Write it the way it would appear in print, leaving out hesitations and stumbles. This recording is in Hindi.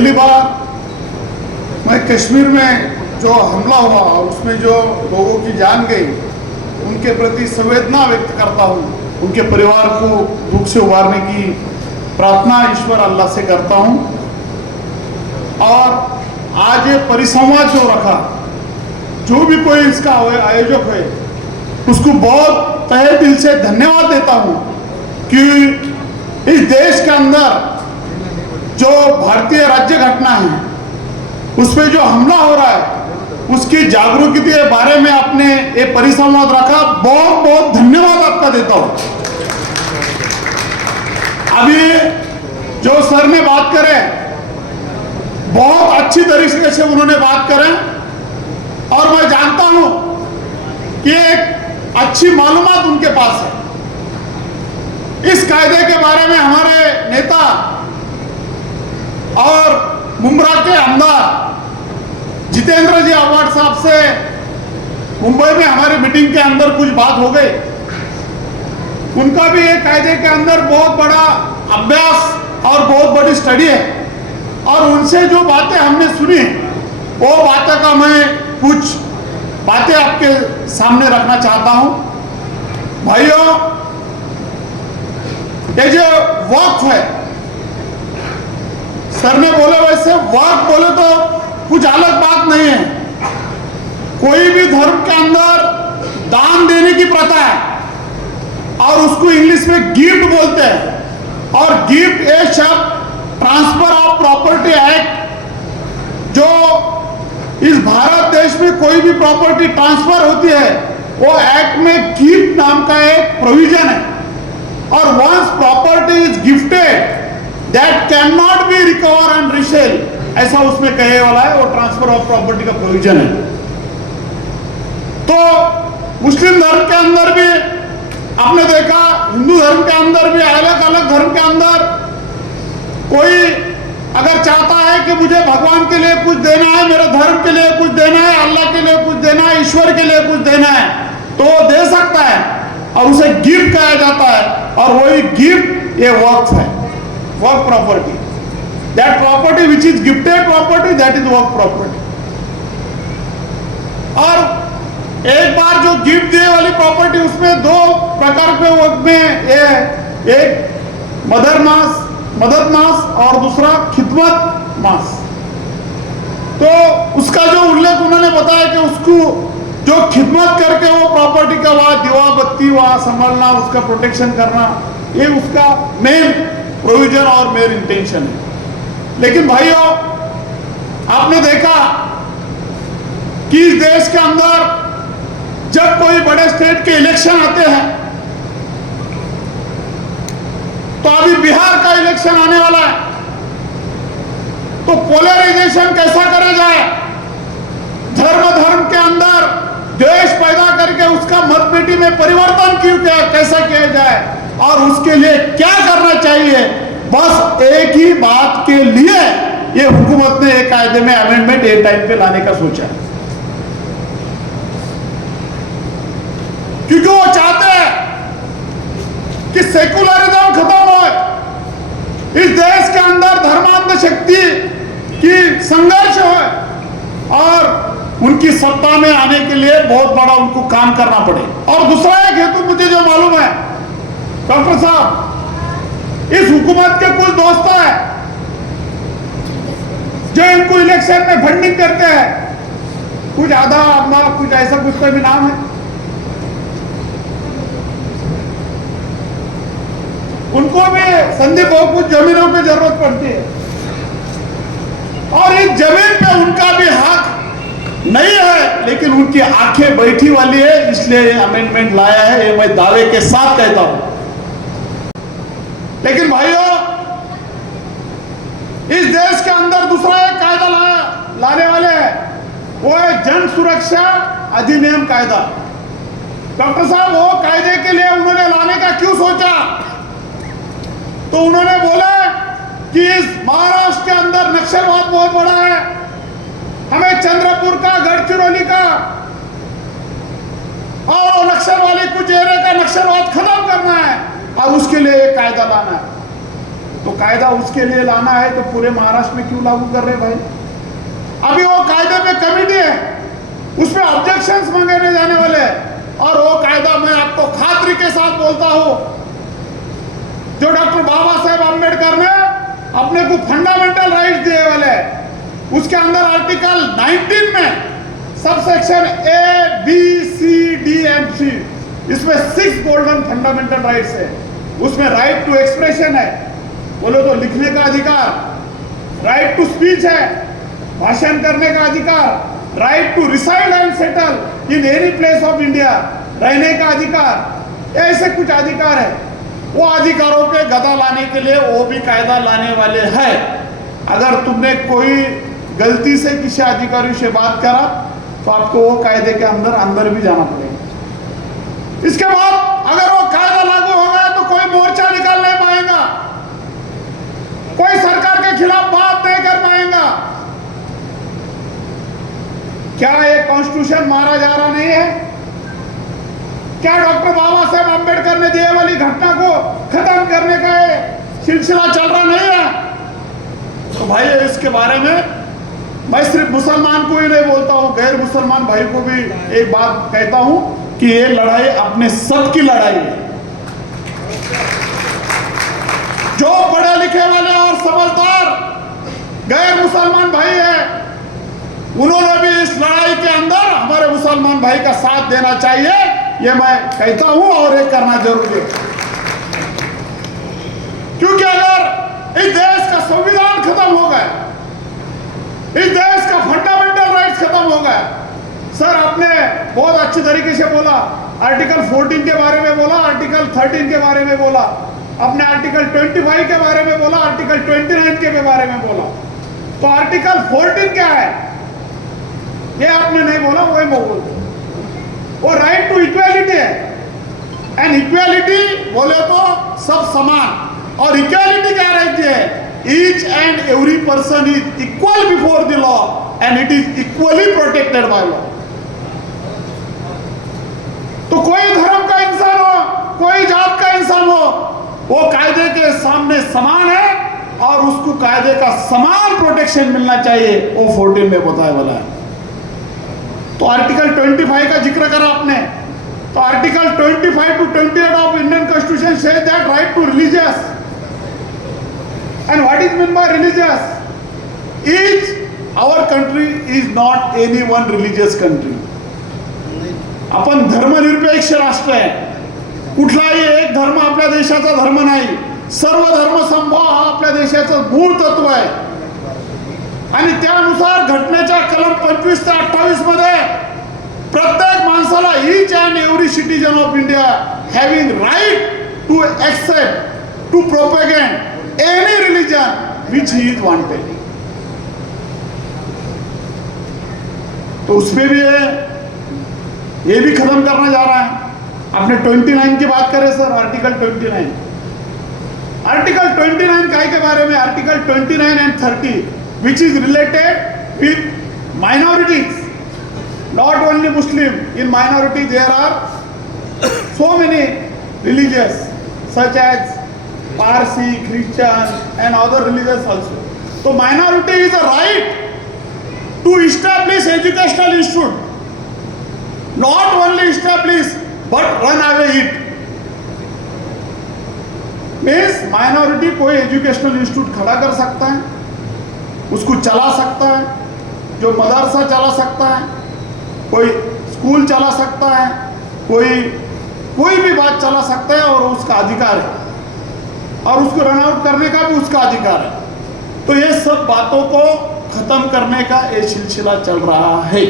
पहली बार मैं कश्मीर में जो हमला हुआ और उसमें जो लोगों की जान गई उनके प्रति संवेदना व्यक्त करता हूँ। उनके परिवार को दुख से उबारने की प्रार्थना ईश्वर अल्लाह से करता हूँ। और आज ये परिसंवाद जो रखा, जो भी कोई इसका आयोजक है उसको बहुत तहे दिल से धन्यवाद देता हूँ कि इस देश के अंदर जो भारतीय राज्य घटना है उस पर जो हमला हो रहा है उसकी जागरूकता के बारे में आपने ये परिसंवाद रखा, बहुत बहुत धन्यवाद आपका देता हूं। अभी जो सर ने बात करे बहुत अच्छी तरीके से उन्होंने बात करें और मैं जानता हूं कि एक अच्छी मालूमात उनके पास है। इस कायदे के बारे में हमारे नेता और मुंब्रा के आमदार जितेंद्र जी अवार्ड साहब से मुंबई में हमारी मीटिंग के अंदर कुछ बात हो गई। उनका भी एक कायदे के अंदर बहुत बड़ा अभ्यास और बहुत बड़ी स्टडी है और उनसे जो बातें हमने सुनी वो बातें का मैं कुछ बातें आपके सामने रखना चाहता हूं। भाइयों, ये जो वक्फ है, सर ने बोले वैसे वक्फ बोले तो कुछ अलग बात नहीं है। कोई भी धर्म के अंदर दान देने की प्रथा है और उसको इंग्लिश में गिफ्ट बोलते हैं। और गिफ्ट ये शब्द ट्रांसफर ऑफ प्रॉपर्टी एक्ट, जो इस भारत देश में कोई भी प्रॉपर्टी ट्रांसफर होती है वो एक्ट में गिफ्ट नाम का एक प्रोविजन है। और once property is gifted that can not be recover and resale, ऐसा उसमें कहे वाला है। वो ट्रांसफर ऑफ प्रॉपर्टी का प्रोविजन है। तो मुस्लिम धर्म के अंदर भी आपने देखा, हिंदू धर्म के अंदर भी, अलग अलग धर्म के अंदर कोई अगर चाहता है कि मुझे भगवान के लिए कुछ देना है, मेरे धर्म के लिए कुछ देना है, अल्लाह के लिए कुछ देना है, ईश्वर के लिए कुछ देना है, तो वो दे सकता है और उसे गिफ्ट कहा जाता है। और वही गिफ्ट ये वक्फ है, वक्फ property. That property which is gifted property, that is work property. और एक बार जो गिफ्ट दिए वाली प्रॉपर्टी उसमें दो प्रकार के वर्क में, एक मदद मास और दूसरा खिदमत मास। तो उसका जो उल्लेख उन्होंने बताया कि उसको जो खिदमत करके वो प्रॉपर्टी का वहां दीवा बत्ती वहां संभालना, उसका प्रोटेक्शन करना, ये उसका मेन प्रोविजन और मेन इंटेंशन है। लेकिन भाइयों, आपने देखा कि इस देश के अंदर जब कोई बड़े स्टेट के इलेक्शन आते हैं, तो अभी बिहार का इलेक्शन आने वाला है, तो पोलराइजेशन कैसा करे जाए, धर्म के अंदर द्वेष पैदा करके उसका मतपेटी में परिवर्तन कैसा किया जाए और उसके लिए क्या करना चाहिए, बस एक ही बात के लिए ये हुकूमत ने एक कायदे में अमेंडमेंट ए टाइम पे लाने का सोचा है। क्योंकि वो चाहते हैं कि सेकुलरिज्म खत्म हो, इस देश के अंदर धर्मांध शक्ति की संघर्ष हो और उनकी सत्ता में आने के लिए बहुत बड़ा उनको काम करना पड़े। और दूसरा एक हेतु मुझे जो मालूम है, डॉक्टर साहब, इस हुकूमत के कुछ दोस्त हैं जो इनको इलेक्शन में फंडिंग करते हैं, कुछ आधा अपना कुछ ऐसा कुछ का भी नाम है। उनको भी संदीप को कुछ जमीनों की जरूरत पड़ती है और इस जमीन पे उनका भी हक नहीं है, लेकिन उनकी आंखें बैठी वाली है, इसलिए ये अमेंडमेंट लाया है, ये मैं दावे के साथ कहता हूं। लेकिन भाइयों, इस देश के अंदर दूसरा एक कायदा लाने वाले हैं, वो है जन सुरक्षा अधिनियम कायदा। डॉक्टर साहब, वो कायदे के लिए उन्होंने लाने का क्यों सोचा, तो उन्होंने बोला कि इस महाराष्ट्र के अंदर नक्सलवाद बहुत बड़ा है, हमें चंद्रपुर का, गढ़चिरौली का और नक्सल वाले कुछ एरिया का नक्सलवाद खत्म करना है और उसके लिए एक कायदा लाना है। तो कायदा उसके लिए लाना है तो पूरे महाराष्ट्र में क्यों लागू कर रहे भाई? अभी वो कायदे पे कमेटी है, उसमें ऑब्जेक्शंस मांगे जाने वाले हैं, और वो कायदा मैं आपको खातरी के साथ बोलता हूं, जो डॉक्टर बाबा साहेब आम्बेडकर ने अपने को फंडामेंटल राइट्स दिए वाले हैं, उसके अंदर आर्टिकल 19 में subsection A, B, C, D and C, इसमें 6 गोल्डन फंडामेंटल राइट्स है। उसमें राइट टू एक्सप्रेशन है, बोलो तो लिखने का अधिकार, राइट टू स्पीच है, भाषण करने का अधिकार, right to reside and settle in any place of India, रहने का अधिकार, ऐसे कुछ अधिकार है। वो अधिकारों के गदा लाने के लिए वो भी कायदा लाने वाले हैं। अगर तुमने कोई गलती से किसी अधिकारी से बात करा तो आपको वो कायदे के अंदर भी जाना पड़ेगा। इसके बाद अगर वो कायदा लागू हो गया तो कोई मोर्चा निकाल नहीं पाएगा, कोई सरकार के खिलाफ बात नहीं कर पाएगा। क्या ये कॉन्स्टिट्यूशन मारा जा रहा नहीं है? क्या डॉक्टर बाबा साहेब आम्बेडकर ने दिए वाली घटना को खत्म करने का ये सिलसिला चल रहा नहीं है? तो भाई इसके बारे में मैं सिर्फ मुसलमान को ही नहीं बोलता हूं, गैर मुसलमान भाई को भी एक बात कहता हूं कि ये लड़ाई अपने सब की लड़ाई है। जो पढ़े लिखे वाले और समझदार गैर मुसलमान भाई है, उन्होंने भी इस लड़ाई के अंदर हमारे मुसलमान भाई का साथ देना चाहिए, ये मैं कहता हूं और ये करना जरूरी है। क्योंकि अगर इस देश का संविधान खत्म हो गया, इस देश का फंडामेंटल राइट्स खत्म हो गया, सर आपने बहुत अच्छी तरीके से बोला, आर्टिकल 14 के बारे में बोला, आर्टिकल 13 के बारे में बोला, आपने आर्टिकल 25 के बारे में बोला, आर्टिकल 29 के बारे में बोला। तो आर्टिकल 14 क्या है ये आपने नहीं बोला, वही मैं बोलता हूं। वो राइट टू इक्वालिटी है, एंड इक्वालिटी बोले तो सब समान, और इक्वालिटी क्या रहती है? Each and every person is equal before the law and it is equally protected by law. तो कोई धर्म का इंसान हो, कोई जात का इंसान हो, वो कायदे के सामने समान है और उसको कायदे का समान प्रोटेक्शन मिलना चाहिए, वो 14 में बताया वाला है। तो आर्टिकल 25 का जिक्र करा आपने, तो article 25 to 28 of Indian constitution says that right to religious, and what is mean by religious? Is our country is not any one religious country. आपण धर्मनिरपेक्ष राष्ट्र आहे, कुठलाही एक धर्म आपल्या देशाचा धर्म नाही, सर्व धर्म समभाव हा आपल्या देशाचं मूळ तत्व आहे। आणि त्यानुसार घटनेच्या कलम 25 ते 28 मध्ये प्रत्येक माणसाला each and every citizen of India having right to accept to propagate any religion which he is wanted. तो उसमें भी ये भी खत्म करना जा रहा है। आपने 29 की बात करें सर, आर्टिकल 29, आर्टिकल 29 काय के बारे में? Article 29 and 30 which is related with minorities, not only Muslim. In minority there are so many religions such as Parsi, Christian and other religions also. So minority is a right to establish educational institute, not only establish but run away it. Means minority कोई educational institute खड़ा कर सकता है, उसको चला सकता है, जो मदरसा चला सकता है, कोई स्कूल चला सकता है, कोई भी बात चला सकता है और उसका अधिकार है, और उसको रन आउट करने का भी उसका अधिकार है। तो ये सब बातों को खत्म करने का ये सिलसिला चल रहा है।